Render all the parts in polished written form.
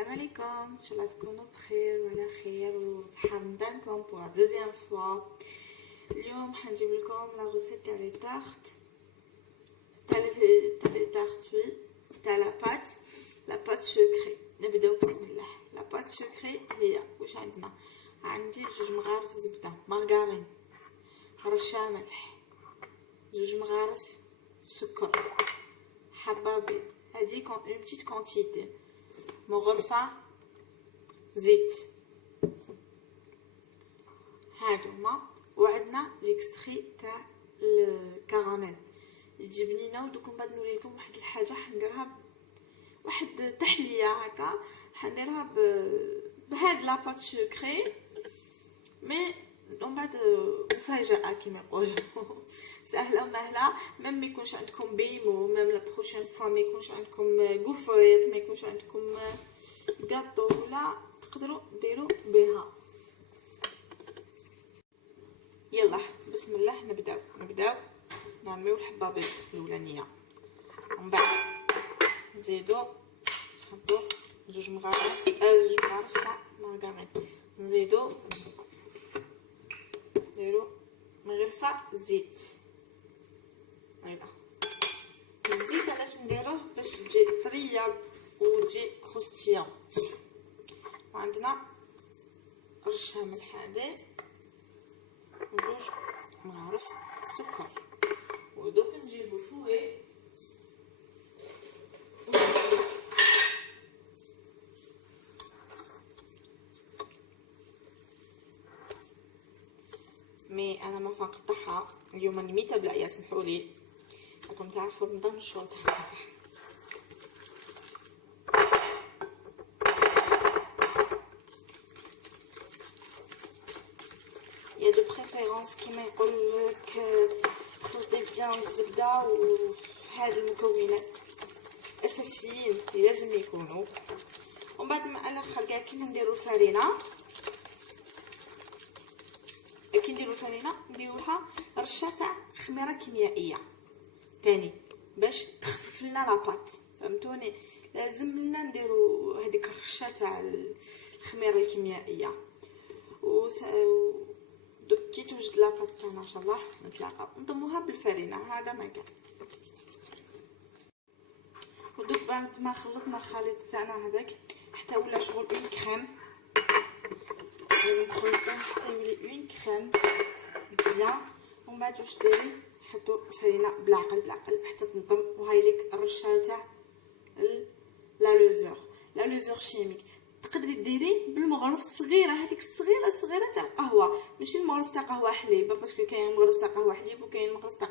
السلام عليكم، ان شاء الله تكونوا بخير وعلى خير وصحه ندانكم بوغ دوزيام فوا. اليوم حنجيب لكم لا غوسيت تاع لي تارت تاع لا بات سكري. نبداو بسم الله. لا بات سكري هي واش عندي جوج مغارف زبده مارغارين، رشه ملح، جوج مغارف سكر، حبه بيض، هذه اون بيتيت كونتيتي، مغرفه زيت، هادوما. وعندنا ليكستري تاع الكراميل يجي بنينه. ودوك من بعد نوري لكم واحد الحاجه حنديرها، واحد التحليه هكا حنديرها بهاد لاباط سكري، مي ومن بعد مفاجاه كيما يقولوا. سهله ومهله. ميم ما يكونش عندكم بيمو، ميم لا بروشين فوا ما يكونش عندكم غوفريت، ما يكونش عندكم غاطو ولا تقدروا ديروا بها. يلا بسم الله نبداو نعملوا الحبه بيض الاولانيه، ومن بعد نزيدو نحطو جوج مغارف تاع مارغرين، نزيدو نديرو مغرفه زيت. هكذا الزيت علاش نديروه؟ باش تجي طريه وتجي كروستيون. وعندنا رشه ملح هادي وجوج مغارف سكر. ودوك نجيبو فوي مي انا ما فنقطعها اليوم، راني ميته بالعيا سمحولي، راكم تعرفوا رمضان الشغل تاعنا. يا دو بريفيرونس كيما يقولك تخلطي بيان الزبده وهاد المكونات اساسيين اللي لازم يكونوا. ومن بعد ما انا خلقها كي نديروا الفرينه، كي نديروا الفرينه نديروها رشه تاع خميره كيميائيه تاني باش تخفف لنا لاباط، فهمتوني؟ لازم لنا نديروا هذيك الرشه تاع الخميره الكيميائيه. دوك كي توجد لاباط تاعنا ان شاء الله نتلاقاو نضموها بالفرينه. هذا ما كان. ودوك بعد ما خلطنا الخليط تاعنا هذاك حتى ولا شغل اون كريم، لازم تخلطوه حتى يولي اون كريم بيان. ومن بعد واش ديري؟ حطوا الفرينه بالعقل حتى تنضم. وهاي لك الرشه تاع لا لوفور شيميك. تقدري ديري بالمغرف الصغيره، هذيك الصغيره تاع القهوه، ماشي المغرف تاع قهوه حليب، باسكو كاين مغرف تاع قهوه حليب وكاين مغرف تاع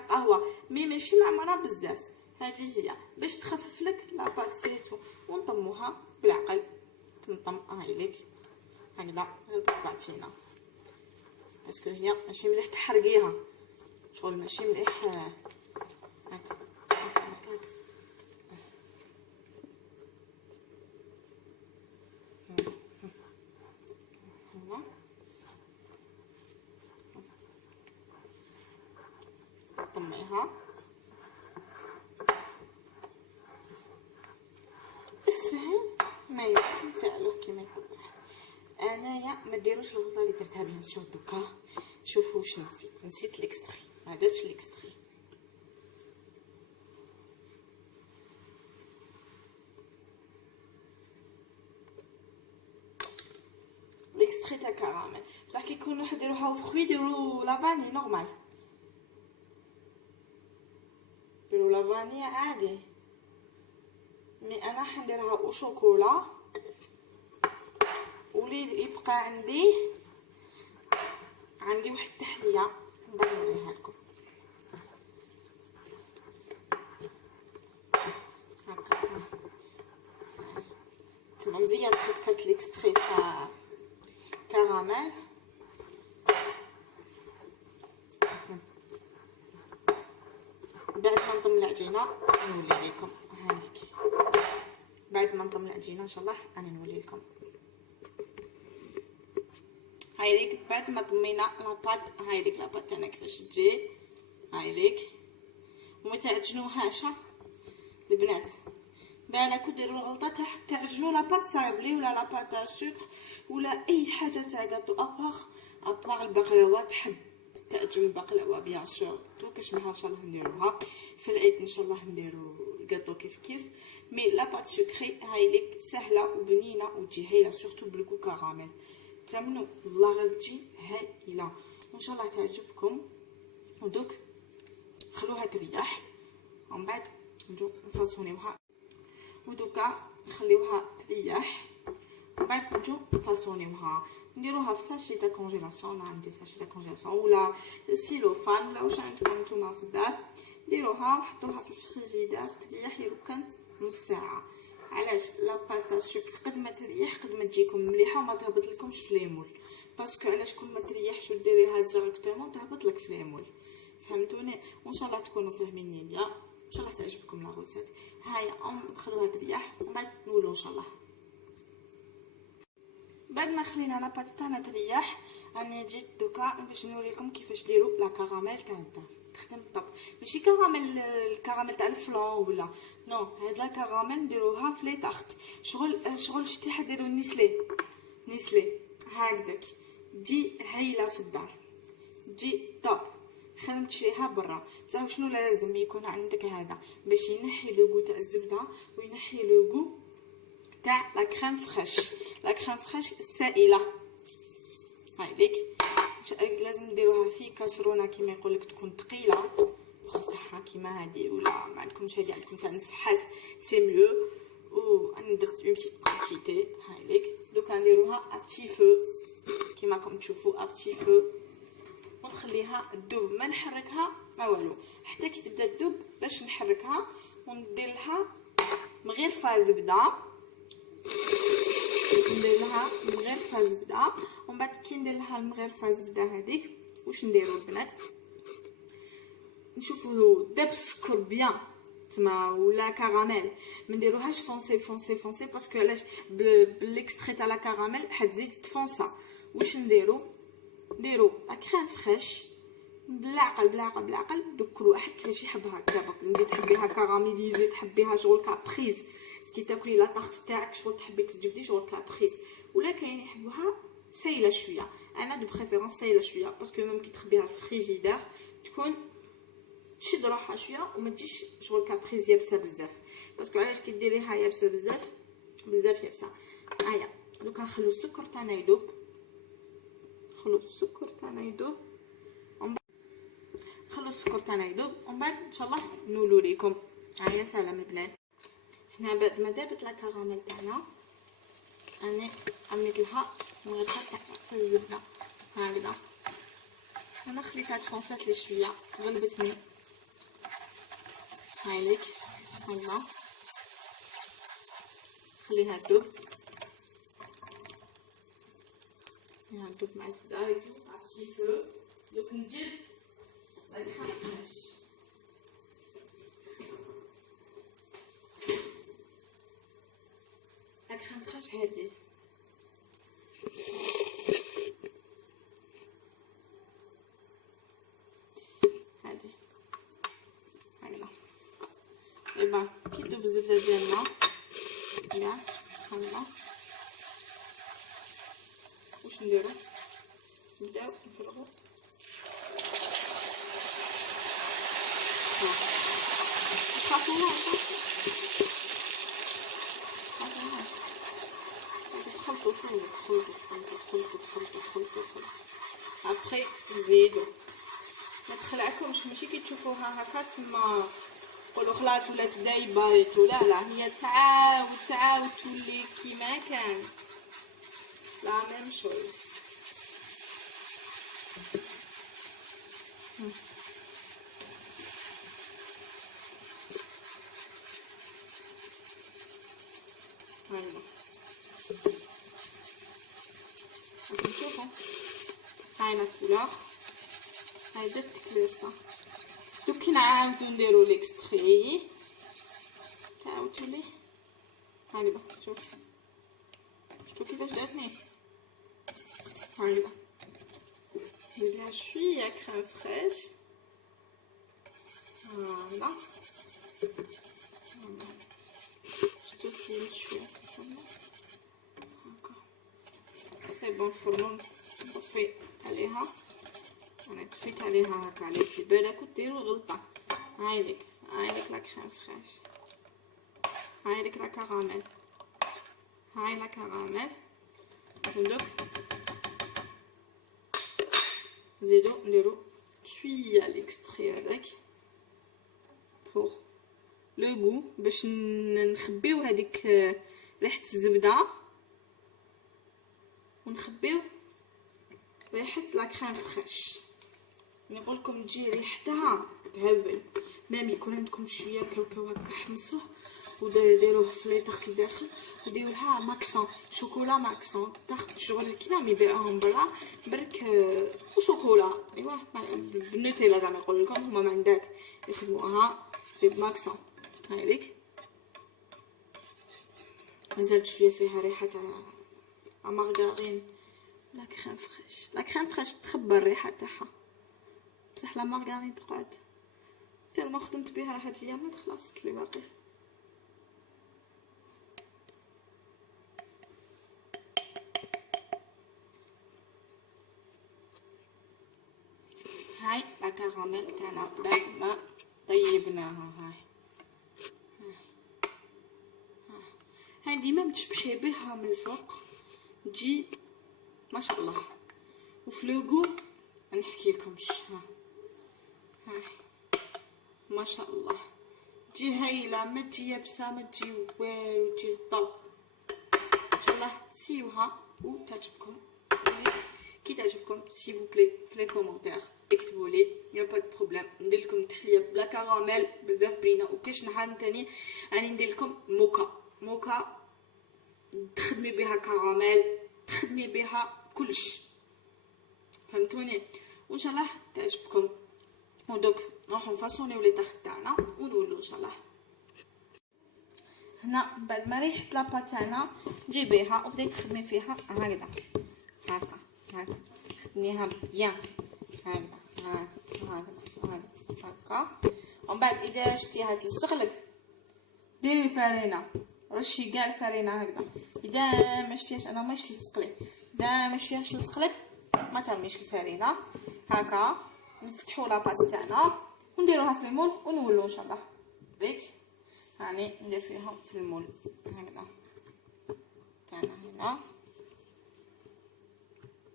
قهوه مي ماشي معمره بزاف. هذه هي باش تخفف لك لاباط سيتو. ونطموها بالعقل تنطم. هاي لك هكذا غير بصبعتينا، باسكو هي ماشي مليح تحرقيها، شغل ماشي مليح هكا. طميها بالسهل ما يمكن فعله كيما يقول واحد. انايا ما ديروش الغلطه اللي درتها بهم. شوف دوكا، شوفوا واش نسيت ليكستري، ما درتش ليكستري. ليكستري تاع كراميل بصح كي يكونوا يديروها فخوي يديروا لافاني نورمال، يديروا لافاني عادي، مي انا حنديرها او شوكولا. ولي يبقى عندي واحد التحليه نبغي نوريها لكم هكا. تما مزيان تفكرت ليكستري تاع كراميل. بعد ما نضم العجينه نولي لكم. هانيك بعد ما نضم العجينه ان شاء الله انا نولي لكم. هاي ليك بعد ما ضمينا لاباط، هاي ليك لاباط تاعنا كيفاش تجي. هاي ليك وما تعجنوهاش البنات، بالك ديروا الغلطه تاع تعجنوا لاباط سابلي ولا لاباط تاع سكر ولا اي حاجه تاع غاطو اباغ البقلاوه. تحب تعجن البقلاوه بيان سور تو كاش نهار ان شاء الله نديروها في العيد ان شاء الله نديرو الغاطو كيف مي لاباط سكري هاي ليك سهله وبنينه وتجي هايله سورتو بالكو كراميل تامنوا والله غير تجي هايله وان شاء الله تعجبكم. ودوك خلوها تريح ومن بعد نجو نفاصونيوها ودوكا نخليوها تريح ومن بعد نجو نفاصونيوها نديروها في ساشي تاع كونجيلاسيون. عندي ساشي تاع كونجيلاسيون ولا سيلوفان ولا واش عندكم نتوما في الدار ديروها وحطوها في الفريجيدير تريح يمكن نص ساعه. علاش لاباط سكر قد ما تريح قد ما تجيكم مليحه وما تهبط لكمش في ليمول باسكو علاش كل ما تريحش وديريها ديريكتومون تهبط لك في ليمول. فهمتوني؟ وان شاء الله تكونوا فاهميني بيان ان شاء الله تعجبكم لا غوسيت. هيا ندخلوها تريح ومن بعد نولوا ان شاء الله. بعد ما خلينا لاباط تاعنا تريح انا جيت دوكا باش نوريكم كيفاش ديروا لا كراميل تاع الدار. تخدم طب ماشي كراميل الكراميل تاع الفلون ولا نو هاد لا كراميل نديروها في لي تارت شغل شتي حديروا نيسلي هكذاك تجي هايله في الدار تجي توب. خلينا نشريها برا بصح شنو لازم يكون عندك هذا باش ينحي لوغو تاع الزبده وينحي لوغو تاع لا كريم فريش. لا كريم فريش السائله هاي ليك لازم نديروها في كاسرونه كيما يقولك تكون ثقيله تاعها كيما هذه ولا ما عندكمش هذه عندكم تاع نسحاس سي ميو. و انا درت اون بتيت كونتيتي هاي ليك دوكا نديروها ا بتي فو كيما راكم تشوفوا ا بتي فو ونخليها تذوب ما نحركها ما والو حتى كي تبدا تذوب باش نحركها وندير لها من غير زبده ندير لها من غير زبده. ومن بعد كي ندير لها من غير زبده هذيك واش نديروا البنات نشوفوا داب السكر بيان تما ولا كراميل ما نديروهاش فونسي باسكو علاش بالاكستري تاع لا كراميل حتزيد تفونسا. واش نديروا لا كريم فريش بالعقل دوك كل واحد كيفاش يحبها. دابا اللي تحبيها كراميليزي تحبيها شغل كابريز كي تاكلي لا طاخت تاعك شغل تحبي تجبدي شغل كابريز ولا كاين يحبوها سايله شويه. انا دو بريفيرونس سايله شويه باسكو ميم كي تخبيها في الفريجيدير تكون تشد روحها شويه وما تجيش شغل كابريز يابسه بزاف باسكو علاش كي ديريها يابسه بزاف يابسه. هيا دوكا نخلو السكر تاعنا يذوب ومن بعد ان شاء الله نولو ليكم. هيا سلام البنات. حنا بعد ما دابت لا كراميل تاعنا انا عملت لها من غير تاع الزبده هكذا انا خليتها تفونسات لي شويه غلبتني هاي ليك هكذا خليها تذوب مع الزبده يذوب عرفتي فو. دوك نجيب لا كريم فريش هادي هكذا دابا كي تذوب الزبده ديالنا ياك هكذا واش نديرو نبداو نفرغو خلطوا ابري نزيدو ما تخلعكمش ماشي كي تشوفوها هكا تما قولوا خلاص ولات دايبه لا هي تعاود تولي كيما كان لا ميم شوز. شوفوا هاي الكولور هاي درت كليصه دوك كي نعاودو نديرو ليكستري تعاودتو ليه هكذا شوفوا كيفاش درتني هكذا نديرلها شويه كريم فريش هكذا نزيد شويه هكا. سي بون. الفرن نطفي عليها. انا طفيت عليها هكا على في بالك وديروا غلطه. هايلك لا كريم فريش، هايلك لا كراميل، هاي لا كراميل. ودوك نزيدو نديرو شويه ليكستري هذاك بور لو غو، باش نخبيو هذيك ريحه الزبده ونخبيو ريحه لا كريم فريش. نقول لكم تجي ريحتها تهبل. ميم يكون عندكم شويه كاوكاو هكا حمصوه وديروه في لي تحت الداخل وديروا لها ماكسون شوكولا ماكسون تحت شغل كيما يبيعوهم برا برك وشوكولا. ايوا بالنوتيلا زعما نقول لكم هما من عندك يخدموها بماكسون. هايليك مازال شويه فيها ريحه تاع مارغرين. لا كريم فريش، لا كريم فريش تخبى الريحه تاعها، بصح لا مارغرين تقعد. تالما خدمت بها هاد الايامات خلصت لي باقي. هاي لا كراميل تاعنا بعد ما طيبناها. هاي ديما تشبحي بها من الفوق تجي ما شاء الله. وفي لوغو ما نحكي لكمش. هاي ما شاء الله تجي هايله، ما تجي يابسه، ما تجي والو، تجي طب. ان شاء الله تسيوها وتعجبكم. كي تعجبكم سي فو بلي في لي كومونتير اكتبوا لي، يا با دو بروبليم. ندير لكم تحليه بلا كراميل بزاف بنينه. وكاش نهار ثاني راني ندير لكم موكا تخدمي بها كراميل، تخدمي بها كلش، فهمتوني؟ وان شاء الله تعجبكم. ودوك نروحو نفاصونيو لي تاخت تاعنا ونولو ان شاء الله. هنا بعد ما ريحت لاباط تاعنا جيبيها وبداي تخدمي فيها هكذا هكا خدميها بيان هكا. ومن بعد اذا شتيها تلصقلك ديري الفرينه، رشي كاع الفرينه هكذا. اذا ما شتيهاش انا ماشي لصقلي، اذا ما شتيهاش لصقلك ما ترميش الفرينه هكا. نفتحوا لاباط تاعنا ونديروها في المول ونولو ان شاء الله. ديك هاني ندير فيها في المول هكذا تاعنا هنا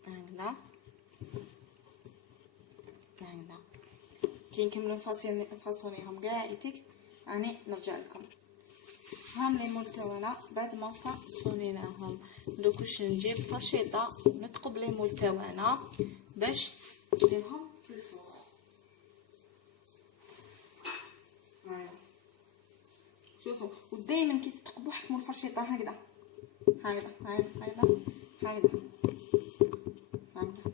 هكذا. كي نكملو نفاصونيهم كاع ايتيك راني نرجع لكم. هام لي مول تاعنا بعد ما فاصونيناهم. دوك واش نجيب فرشيطه نثقب لي مول تاعنا باش نديرهم في الفوق. شوفوا ودائما كي تثقبوا حكموا الفرشيطه هكذا هكذا هكذا هكذا هكا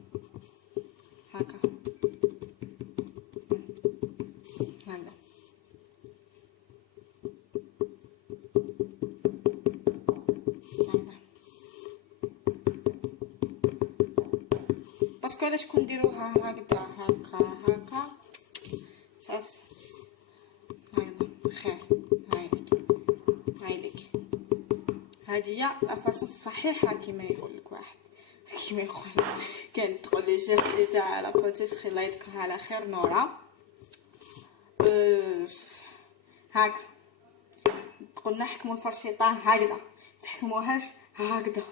هكذا. باسكو علاش كنديروها هكذا هكا ساس هكذا خير. هايليك هذه هي لا فاصون الصحيحه كما يقول لك واحد، كما يقول كانت تقول لي شيف تاع لا باتيسري الله يذكرها على خير نورا. هاك قلنا حكموا الفرشيطه هكذا، تحكموهاش هكذا.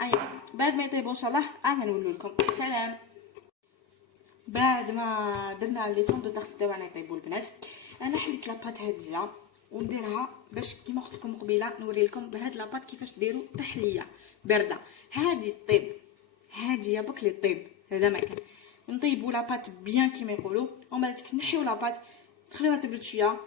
اي بعد ما يطيبوا ان شاء الله انا نقول لكم سلام. بعد ما درنا لي فوندو تاخت تاعنا يطيبوا البنات، انا حليت لاباط هذه ونديرها باش كيما قلت لكم قبيله نوري لكم بهاد لاباط كيفاش ديروا تحليه بارده. هذه الطيب هذه يا بك لي طيب هذا ما كان. نطيبوا لاباط بيان كيما يقولوا ومن تك نحيو لاباط نخليوها تبرد شويه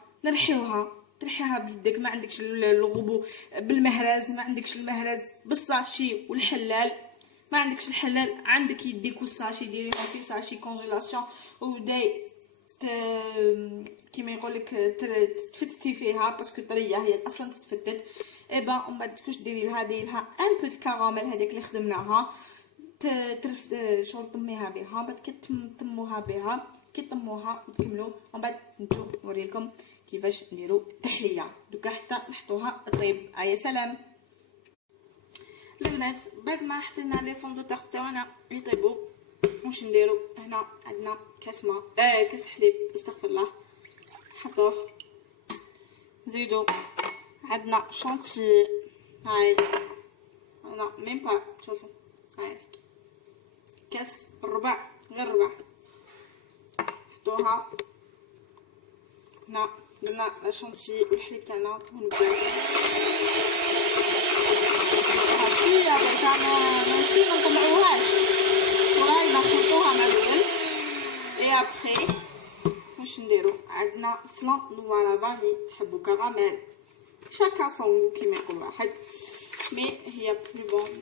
ترحيها بيدك. ما عندكش الغبو بالمهرز، ما عندكش المهرز بالساشي والحلال، ما عندكش الحلال عندك يديك والساشي ديريها في ساشي كونجيلاسيون وداي كيما يقولك تفتتي فيها باسكو طريه هي اصلا تتفتت. ايبا ومن بعد تكونش ديري لها ان بو كراميل هذيك اللي خدمناها ترفد شغل طميها بها. بعد كي تطموها بها كي طموها وتكملوا ومن بعد نتو نوري لكم كيفاش نديرو التحليه. دوكا حتى نحطوها طيب. يا سلام البنات، بعد ما حطينا لي فون دو طارت تاعنا يطيبوا، واش نديرو؟ هنا عندنا كاس ما كاس حليب، استغفر الله، نحطوه، نزيدو عندنا شونتي، هاي انا ميم با، شوفوا هاي كاس الربع، غير ربع، نحطوها هنا، درنا لا شونتي والحليب تاعنا ونبداو هكايا برك، ماشي ما نطلعوهاش، وراي نخلطوها مع الاول. اي ابخي واش نديرو؟ عندنا فلان نوار فاني، تحبوا كراميل شاكا صون كيما يقول واحد، مي هي بلو بون،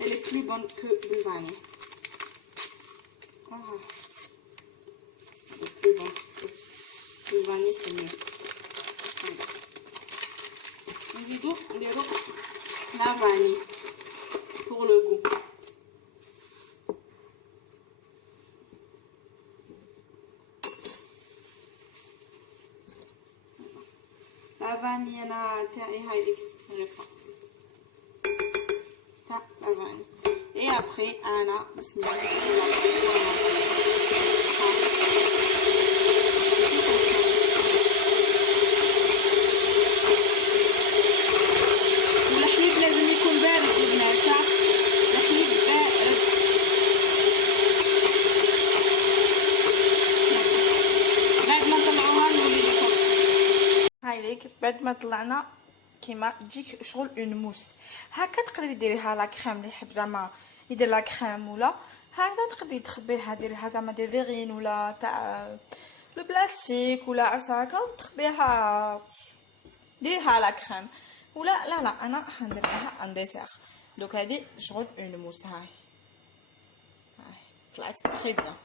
elle est plus bonne que بالفاني. plus bon que بالفاني سي ميو. نزيدو نديرو لا فاني pour le goût. لا فاني انا تاعي هاي ديك غرفه تاع لا فاني. اي ابخي انا بسم الله والحليب لازم يكون بارد البنات، الحليب بارد. بعد ما طلعوها نولي لكم هاي ليك. بعد ما طلعنا كيما تجيك شغل اون موس هكا، تقدري ديريها لا كريم اللي يحب زعما يدير لا كريم، ولا هكذا تقدري تخبيها ديريها زعما دي فيغين ولا تاع لو بلاستيك ولا عفسه هكا وتخبيها ديريها لا كريم، ولا لا انا حنديرها ان ديسير. دوك هذه شغل اون موس، هاي طلعت تري بيان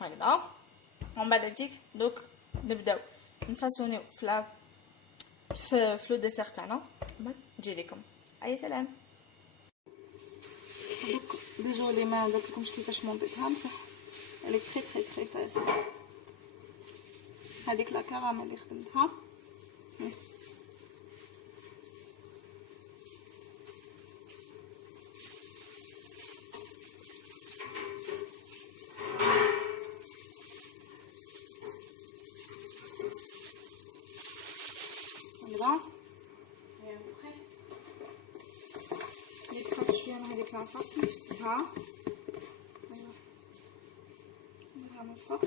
هكذا. ومن بعد تجيك دوك نبداو نفاسونيو في لو ديسير تاعنا، بعد نجي لكم. اي سلام. دوك ديجولي ما درتلكمش كيفاش مونطيتها، بصح الي تري تري تري فاسيل. هذيك لا كراميل اللي خدمتها هكذا. نحط شويه من هذيك لاصوص نفتحها نديرها من الفوق.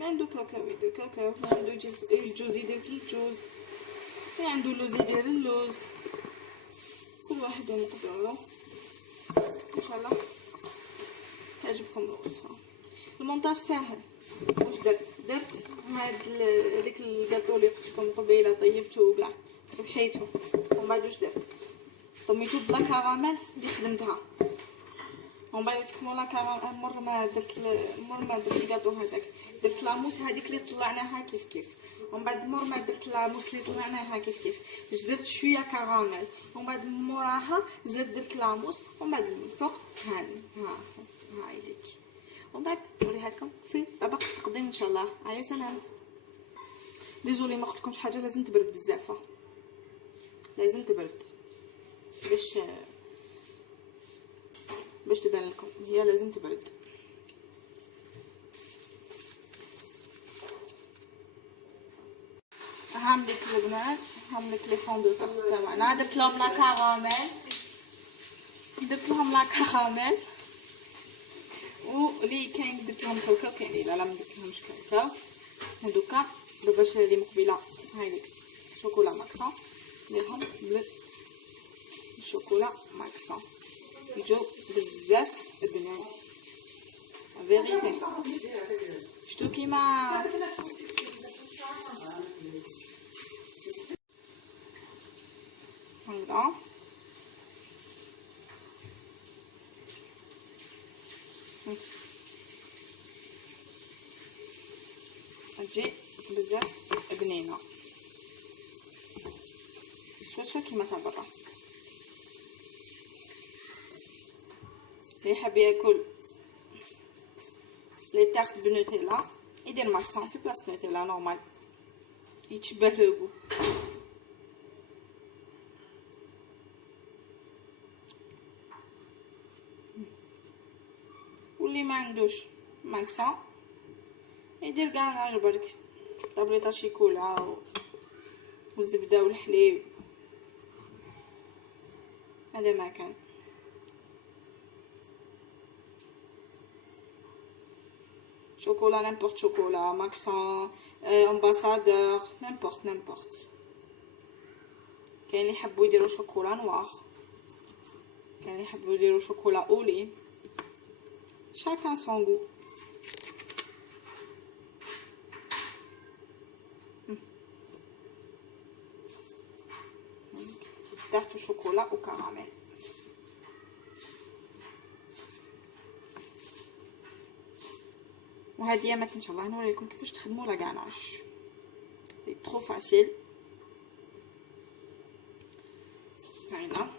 عنده كاكاو يدير كاكاو، عنده الجوز يدير كي الجوز، عنده اللوز يدير اللوز، كل واحد ومقداره. ان شاء الله تعجبكم الوصفه. المونتاج ساهل. واش درت هذيك الكاطو اللي قلت لكم قبيله طيبته وكاع وحيته، ومن بعد واش درت؟ طميتو بلا كراميل اللي خدمتها، ومن بعد تكمل لا كراميل. مر ما درت الكاطو هذاك درت لاموس هذيك اللي طلعناها كيف كيف، ومن بعد مر ما درت لاموس اللي طلعناها كيف كيف درت شويه كراميل، ومن بعد موراها زدت درت لاموس، ومن بعد من الفوق هاي ليك. ومن بعد نوريها لكم في طبق التقديم ان شاء الله. على سلام. ديزولي ما قلتلكمش حاجه، لازم تبرد بزاف، لازم تبرد باش تبان لكم، هي لازم تبرد. هعملك البنات، هعملك لي فون دو طارت تاعنا، درت لهم لا كراميل، درت لهم لا كراميل، ولي كاين درت لهم كاوكاو، كاين لا ما درت لهمش كاوكاو. هذوكا دابا شري لي مقبله هاي شوكولا ماكسون، نديرهم بالشوكولا ماكسون، يجو بزاف البنات فيغيتي. شتو كيما هكذا تجي بزاف بنينه، شويه كيما تاع برا. اللي حاب ياكل لي تارت بنوتيلا يدير ماكسون في بلاصه نوتيلا نورمال يتشبه لو بو. واللي ما عندوش ماكسون يدير كاع عجبك طابليطه شيكولا والزبده والحليب، هذا ما كان. شوكولا نيمبورط، شوكولا ماكسون امباسادور نيمبورط. كاين اللي يحبوا يديروا شوكولا نوار، كاين اللي يحبوا يديروا شوكولا اولي، شاكان سون غو. تارت شوكولا وكراميل. وهذه يامات ان شاء الله نوريكم كيفاش تخدموا لا غاناش، ترو فاسيل. هنا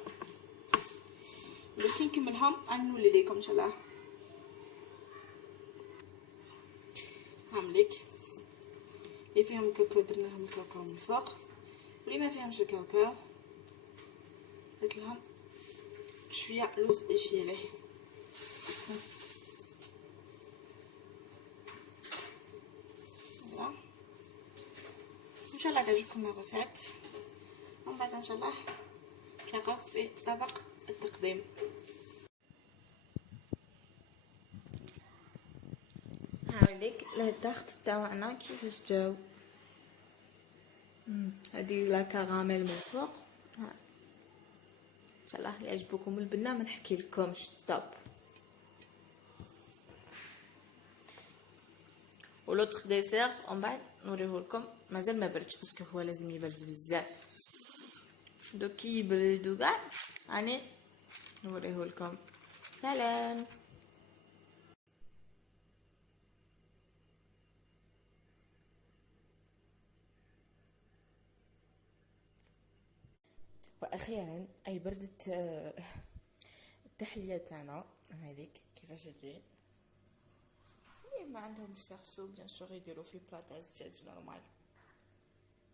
باش كي نكملهم غنولي لكم ان شاء الله. هامليك اللي فيهم الكاكاو درنا لهم الكاكاو من الفوق، واللي ما فيهمش الكاكاو درت لهم شويه لوز افيلي. فوالا ان شاء الله تعجبكم الريسيت، ومن بعد ان شاء الله نتلاقاو في طبق التقديم. هاوليك لي تارت تاعنا كيفاش جاو. هذه لا كراميل من الفوق، ان شاء الله يعجبكم البنه ما نحكي لكمش طاب. ولوطخ ديسير ومن بعد نوريه لكم، مازال ما بردش باسكو هو لازم يبرد بزاف. دوكي يبردو كاع راني نوريه لكم. سلام. واخيرا اي بردت التحليه تاعنا هذيك كيفاش تجي. ما عندهم سيرسو بيان سور يديروا في بلاطه دجاج نورمال.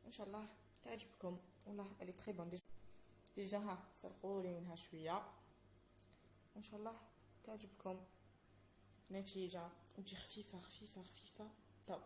ان شاء الله تعجبكم. والله الي تري بون ديجا ها سرقولي منها شويه، ان شاء الله تعجبكم. نتيجه تجي خفيفه خفيفه خفيفه توب.